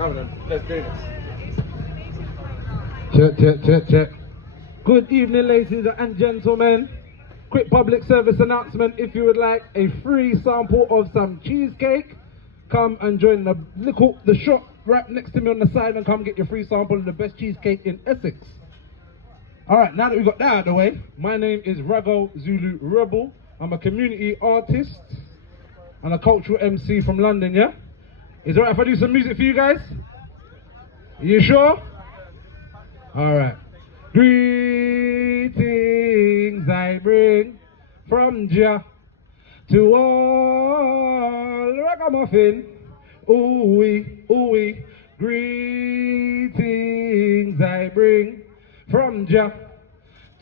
Come on, let's do this. Check. Good evening, ladies and gentlemen. Quick public service announcement. If you would like a free sample of some cheesecake, come and join the shop right next to me on the side and come get your free sample of the best cheesecake in Essex. Alright, now that we got that out of the way, my name is Rago Zulu Rebel. I'm a community artist and a cultural MC from London, yeah? Is it alright if I do some music for you guys? You sure? Alright. Greetings I bring from Jah to all ragamuffin. Ooh-wee. Greetings I bring from Jah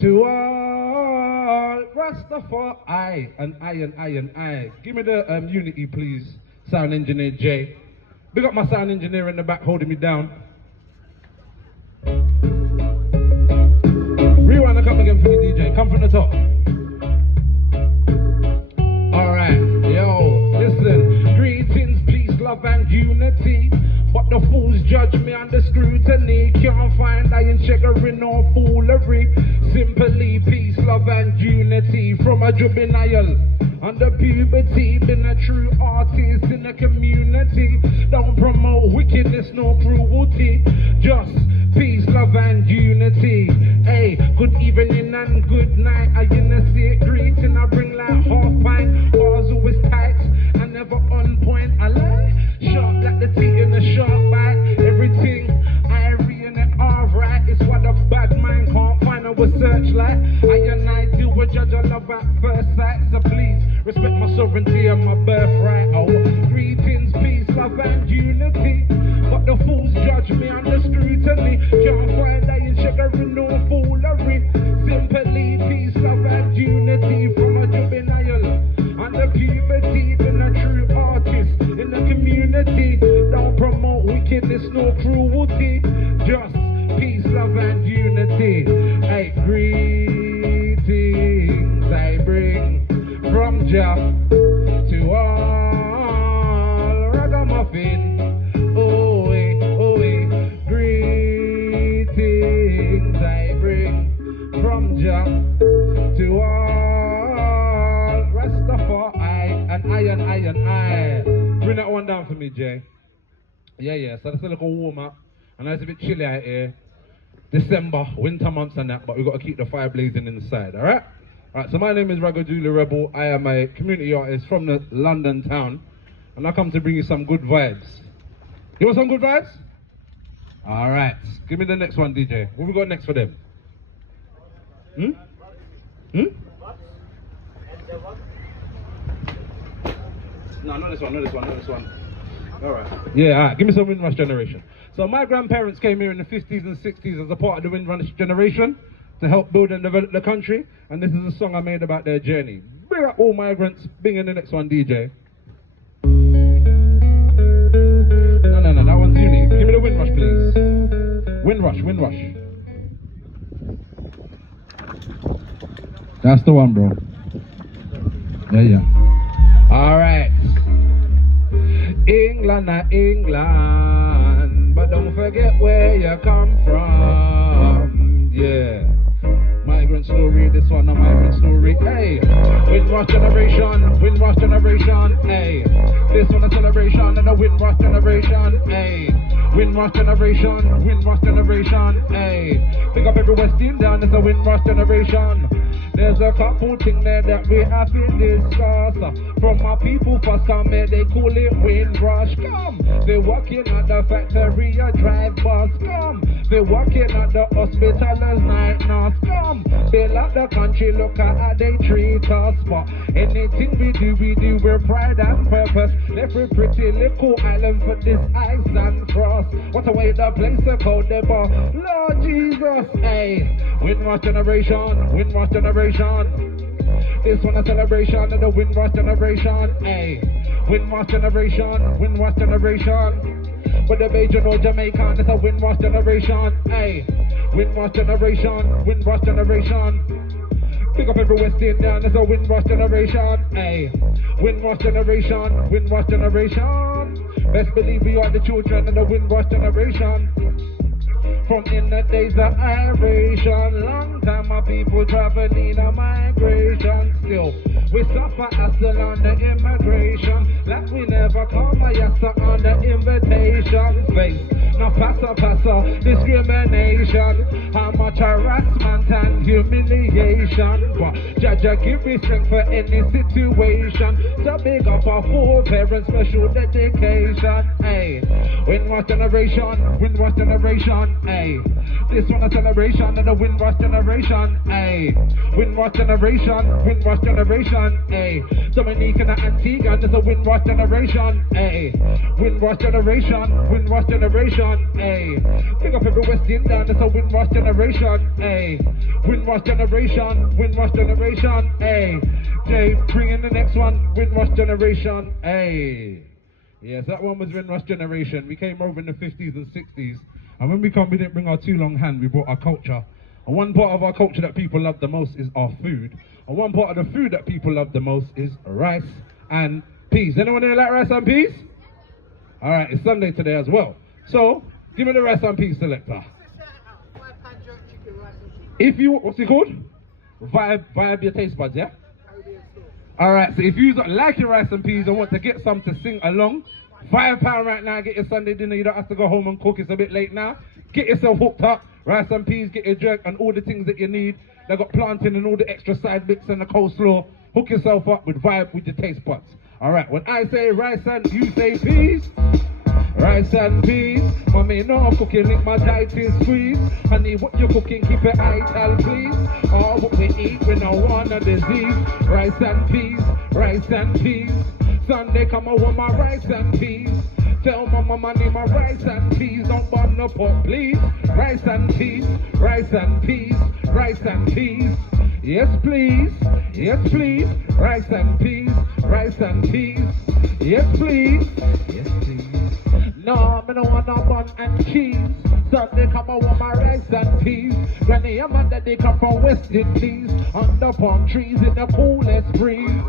to all Rastafari. And I. Give me the unity, please, sound engineer Jay. Big up my sound engineer in the back holding me down. Rewind, come again for the DJ. Come from the top. Alright, yo, listen. Greetings, peace, love and unity. But the fools judge me under scrutiny. Can't find iron sugaring or foolery. Simply peace, love and unity. From a juvenile under puberty, been a true artist in the community. Don't promote wickedness nor cruelty. Just peace, love and unity. Hey, good evening and good night. I in a sick greeting. I bring like half pint. Bars always tight and never on point. I lie sharp like the teeth in a sharp bite. Everything irie and it alright. It's what a bad mind can't find our searchlight. I deal with judge I love at first sight. So please respect my sovereignty and my birthright. Oh, greetings, peace, love and unity. But the fools judge me under scrutiny. Can't find iron sugaring no foolery. Simply peace, love and unity. From a juvenile under puberty, been a true artist in the community. Don't promote wickedness nor cruelty. Just peace, love and unity. Hey, greetings I bring from Jah to all ragamuffin. Greetings I bring from Jah to all Rastafari. And I. Bring that one down for me, Jay. Yeah. So that's a little warm up. I know it's a bit chilly out here. December, winter months and that, but we've got to keep the fire blazing inside, alright? Alright, so my name is Rago Zulu Rebel. I am a community artist from the London town. And I come to bring you some good vibes. You want some good vibes? Alright, give me the next one, DJ. What we got next for them? No, not this one. Alright. Yeah, alright, give me some Windrush Generation. So my grandparents came here in the 50s and 60s as a part of the Windrush Generation to help build and develop the country. And this is a song I made about their journey. Bring up all migrants, bring in the next one, DJ. No, that one's unique. Give me the Windrush, please. Windrush. That's the one, bro. Yeah. Alright. England, but don't forget where you come from. Yeah. Migrant story, this one a migrant story. Hey, Windrush generation. Hey, this one a celebration of the Windrush generation. Hey, Windrush generation. Hey, pick up every West Indian, it's a Windrush generation. There's a couple things there that we have to discuss. From my people for some, they call it Windrush. Come, they working at the factory, a drive bus. Come, they working at the hospital as night nurse. Come, they love the country, look at how they treat us. But anything we do with pride and purpose. Every pretty little island for this ice and frost. What a way the place to call the bar. Lord Jesus, hey, Windrush generation. This one a celebration of the Windrush generation. Hey, Windrush generation. With the Bajan or Jamaican, it's a Windrush generation. Hey, Windrush generation. Pick up every West Indian, it's a Windrush generation. Hey, Windrush generation, Windrush generation. Best believe we are the children of the Windrush generation. From in the days of iration, long time my people traveling a migration. Still, we suffer hassle on the immigration. Like we never come, I yes on the invitation. Face, now passer, discrimination. How much harassment and humiliation. But Jaja give me strength for any situation. So big up our foreparents, special dedication. Hey, Windrush generation, Windrush generation. Hey, this one a celebration of the Windrush generation. Hey, Windrush generation, Windrush generation. Hey, Dominique and Antigua, this a Windrush generation. Hey, Windrush generation, Windrush generation. Hey, pick up every West Indian, this a Windrush generation. Hey, Windrush generation, Windrush generation. Hey, Jay, bring in the next one, Windrush generation. Hey, yes, that one was Windrush generation. We came over in the 50s and 60s. And when we come, we didn't bring our too long hand, we brought our culture. And one part of our culture that people love the most is our food. And one part of the food that people love the most is rice and peas. Anyone here like rice and peas? Alright, it's Sunday today as well. So, give me the rice and peas selector. If you, what's it called? Vibe your taste buds, yeah? Alright, so if you like your rice and peas and want to get some to sing along, £5 right now, get your Sunday dinner. You don't have to go home and cook, it's a bit late now. Get yourself hooked up, rice and peas, get your jerk and all the things that you need. They got plantain and all the extra side bits and the coleslaw. Hook yourself up with vibe with your taste buds. Alright, when I say rice and you say peas. Rice and peas, mommy know I'm cooking, link my tightest squeeze. Honey, what you cooking, keep it ital please. Oh, what we eat, we don't want a disease. Rice and peas, rice and peas. Sunday come I want my rice and peas. Tell my mama name my rice and peas. Don't burn no pot please. Rice and peas, rice and peas, rice and peas. Yes please, yes please. Rice and peas, rice and peas. Yes please, yes please. No, me no want no bun and cheese. Sunday come I want my rice and peas. Granny and my daddy come from West Indies. Under palm trees in the coolest breeze.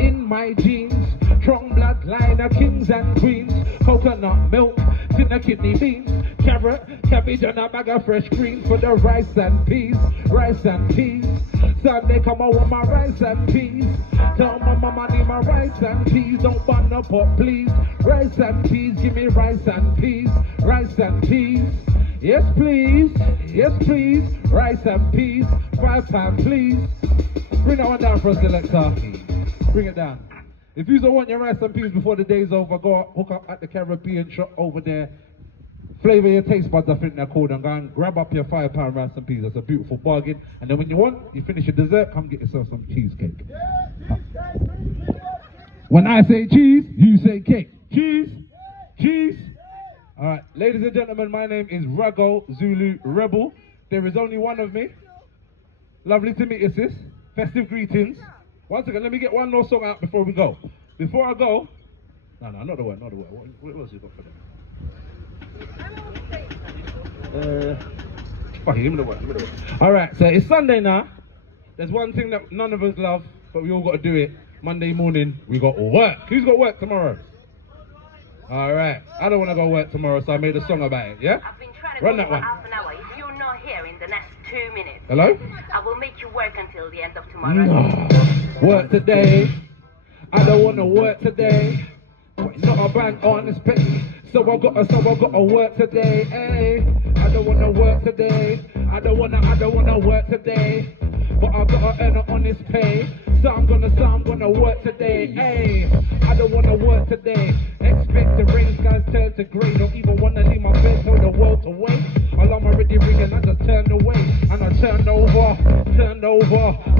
In my jeans, strong bloodline of kings and queens. Coconut milk, thinner kidney beans. Carrot, cabbage and a bag of fresh greens for the rice and peas. Rice and peas. Sunday come I want my rice and peas. Tell my mama need my rice and peas. Don't burn the pot please. Rice and peas, give me rice and peas. Rice and peas. Yes please, yes please. Rice and peas, £5 please. Bring that one down for a selector. Bring it down. If you don't want your rice and peas before the day's over, go hook up at the Caribbean shop over there. Flavor your taste buds, I think they're called, and go and grab up your £5 rice and peas. That's a beautiful bargain. And then when you want, you finish your dessert, come get yourself some cheesecake. When I say cheese, you say cake. Cheese, cheese. All right, ladies and gentlemen, my name is Rago Zulu Rebel. There is only one of me. Lovely to meet you, sis. Festive greetings. One second, let me get one more song out before we go. Before I go, no, not the word, not the word. What else you got for them? Fuck it, give me the word, Alright, so it's Sunday now. There's one thing that none of us love, but we all got to do it. Monday morning, we got work. Who's got work tomorrow? Alright, I don't want to go work tomorrow, so I made a song about it, yeah? I've been trying to run go that for one. half an hour. If you're not here in the next 2 minutes, Hello? I will make you work until the end of tomorrow. No. Work today. I don't want to work today. Not a bank on this pay. So I gotta work today. Hey. I don't want to work today. I don't wanna work today. But I gotta earn an honest pay. So I'm gonna work today. Hey. I don't wanna work today. Expect the rain skies turn to grey. Don't even wanna leave my bed, tell the world to wait. Alarm already ringing, I just turned away. And I turned over.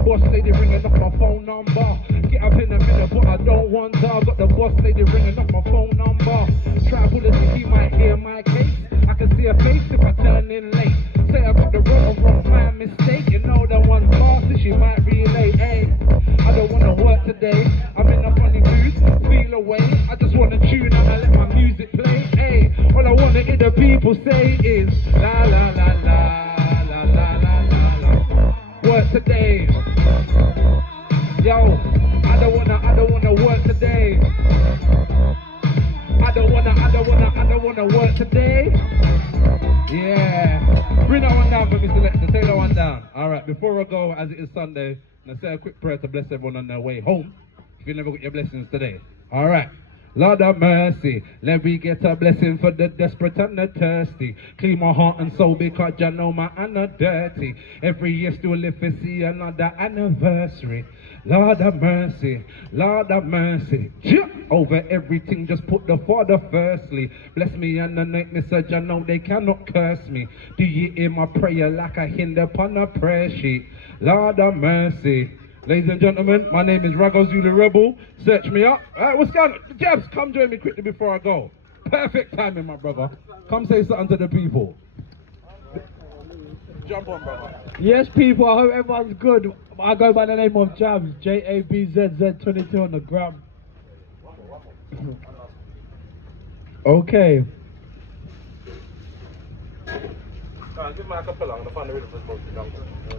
Boss lady ringing off my phone number. Get up in a minute, but I don't want to. Got the boss lady ringing off my phone number. Try pull the city, might hear my case. I can see her face if I turn in late. Say I got the wrong, my mistake. You know the one fast, she might relate. Hey, I don't wanna work today. I'm in a funny mood, feel away. I just wanna tune and I let my music play. Hey, all I wanna hear the people say is la la la la la la la la la. Work today. Yo, I don't before I go, as it is Sunday, and I say a quick prayer to bless everyone on their way home. If you never got your blessings today. All right. Lord of mercy, let me get a blessing for the desperate and the thirsty. Clean my heart and soul because you know my hands are dirty. Every year still live to see another anniversary. Lord of mercy, Lord of mercy. Over everything, just put the Father firstly. Bless me and anoint me so you know they cannot curse me. Do you hear my prayer like a hint upon a prayer sheet? Lord of mercy. Ladies and gentlemen, my name is Rago Zulu Rebel. Search me up. Alright, what's going on? Jabs, come join me quickly before I go. Perfect timing, my brother. Come say something to the people. Jump on, brother. Yes, people, I hope everyone's good. I go by the name of Jabs, JABZZ22 on the gram. Okay. Give my acapella. I'm going to find the rhythm for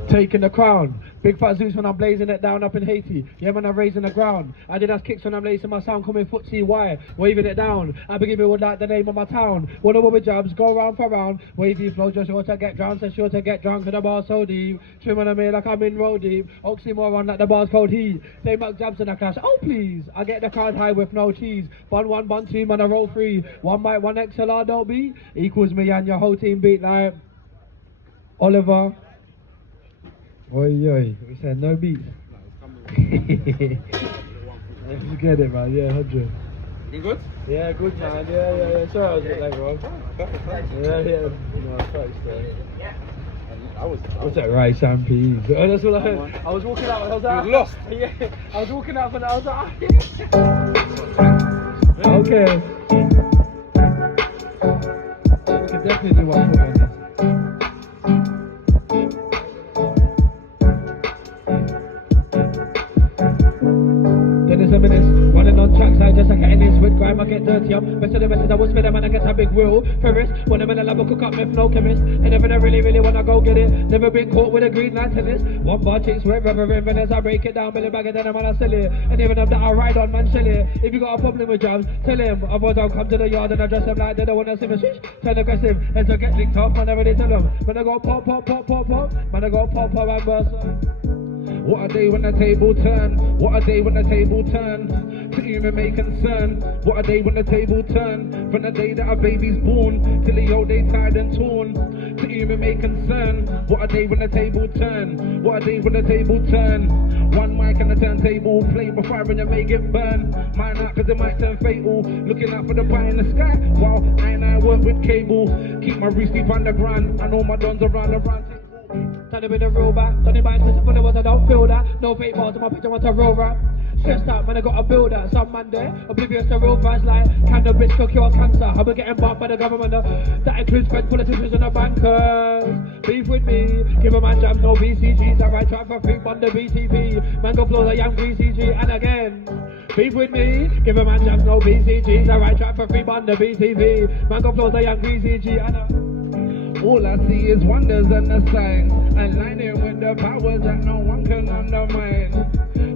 Taking the crown. Big fat Zeus when I'm blazing it down up in Haiti. Yeah, man, I'm raising the ground. I did have kicks when I'm lacing my sound, coming footsie wire, waving it down. I begin with like the name of my town. One of my jabs, go round for round. Wavy flow, just sure to get drowned, so sure to get drunk, and the bar so deep. Trimming on me like I'm in road deep. Oxymoron like the bar's called heat. They make jabs in the clash. Oh, please. I get the crowd high with no cheese. Bun 1, bun 2, man, I roll 3. 1 bite, 1 XLR, don't be. Equals me and your whole team beat like Oliver. Oi, oi. We said no beats. Let's get it, man. Yeah, 100. You good? Yeah, good, man. Yeah. Sorry, I was a bit late, bro. Yeah. No, thanks, though. What's that, rice and peas? Oh, that's what I was walking out and I was like... You was lost? Yeah, I was walking out and I was like... Okay. We can definitely do one more on this. Running on tracks, I just like Ennis with grime, I get dirty up. Best of the best, I will spit them and I get a big wheel. Ferris, when I'm in a lab, I cook up with no chemist. And if I really wanna go get it, never been caught with a green light tennis. One bar chicks wherever in Venice, I break it down, Billy bag it, then I'm gonna sell it. And even if that I ride on, man, sell it. If you got a problem with jobs, tell him. Otherwise I'll come to the yard and I dress them like they don't wanna see me shish. Turn aggressive, and to get licked off, man, I really tell them. When I go pop, man, I go pop and burst. What a day when the table turn. What a day when the table turn. To you may concern. What a day when the table turn. From the day that a baby's born till the old day tired and torn. To you may concern. What a day when the table turn. What a day when the table turn. One mic and the turntable. Play before and you may get burned. Mine out cause it might turn fatal. Looking out for the pie in the sky. While I work with cable. Keep my roots deep underground. And all my dons around the run. Trying to be the real back, don't buy it for the ones I don't feel that. No fake bars in my picture, want a real rap. Stressed out, man, I got a build that. Some man there, oblivious to real facts like cannabis could cure cancer. I've been getting bumped by the government. That includes fed politicians and the bankers. Beef with me, give a man jams, no BCGs. I write track for free on the BTV. Mango flows a young BCG, and again. Beef with me, give a man jams, no BCGs. I write track for free on the BTV. Mango flows a young BCG, and all I see is wonders and the signs, aligning with the powers that no one can undermine.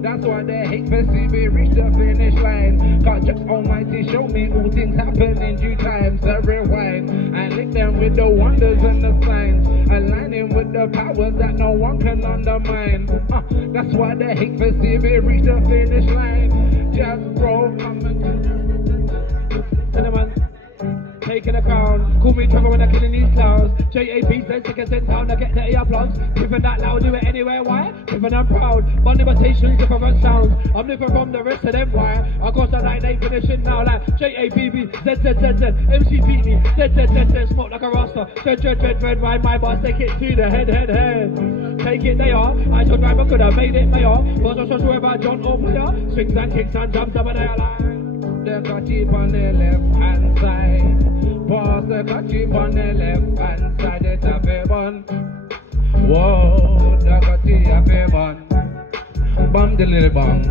That's why they hate for CB reach the finish line. God just almighty show me all things happen in due time. So rewind and lick them with the wonders and the signs, aligning with the powers that no one can undermine. That's why they hate for CB reach the finish line. Just roll, come and taking a crown, call me Trevor when I'm killing these clowns. JAB says to get sent down, I get the earplugs. Pippin' that loud, do it anywhere, why? Pippin' I'm proud, one imitation, different sounds. I'm different from the rest of them, why? I got that like they finishing now, like JABB, ZZZZ, MC beat me, ZZZZ, smoke like a rasta. Dread, ride my boss, take it to the head. Take it, they are. I should rhyme, I could have made it, mayor. Was not so sure about John or player. Swings and kicks and jumps up, and they are like. They got cheap on the left hand side. Pass the got cheap on the left hand side. It's a fair bun. Whoa, they got cheap a fair bun. Bum the little bum.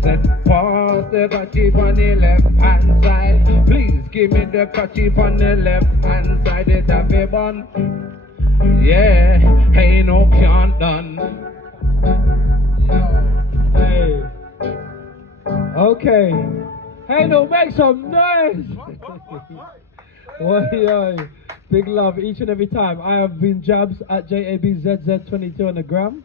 Said pass the got cheap on the left hand side. Please give me the got cheap on the left hand side. It's a fair bun. Yeah, hey no can't done. Hey. Okay. Hey, no, make some noise! Yo, big love each and every time. I have been Jabs at JABZZ22 on the gram.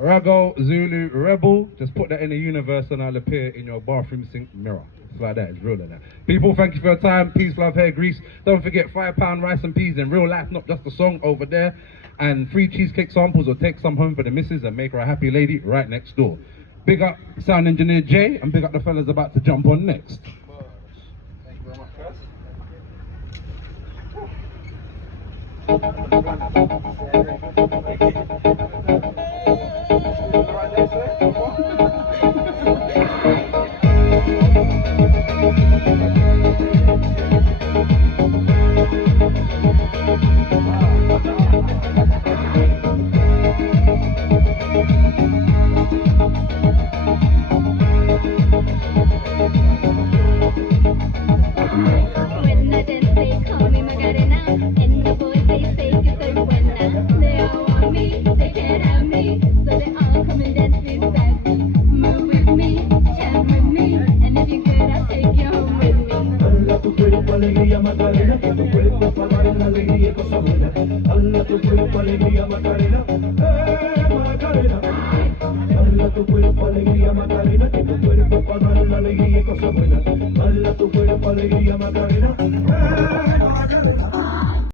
Rago, Zulu, Rebel. Just put that in the universe and I'll appear in your bathroom sink mirror. It's like that, it's real like that. People, thank you for your time. Peace, love, hair, grease. Don't forget £5 rice and peas in real life, not just a song over there. And free cheesecake samples, or take some home for the missus and make her a happy lady right next door. Big up sound engineer Jay, and big up the fellas about to jump on next. Thank you very much, guys. When I dance, they call me Macarena, and the boys they say que soy buena. They all want me, they can't have me, so they all come and dance beside me. Move with me, chant with me, and if you're good, I'll take you home with me. Hala tu cuerpo, alegría, Macarena, que tu cuerpo es para dar la alegría y cosas buenas. Hala tu cuerpo, alegría, Macarena, Macarena. Hala tu cuerpo, alegría, Macarena, que tu cuerpo es para dar la alegría y cosas buenas. Hala tu cuerpo, alegría, Macarena, Macarena.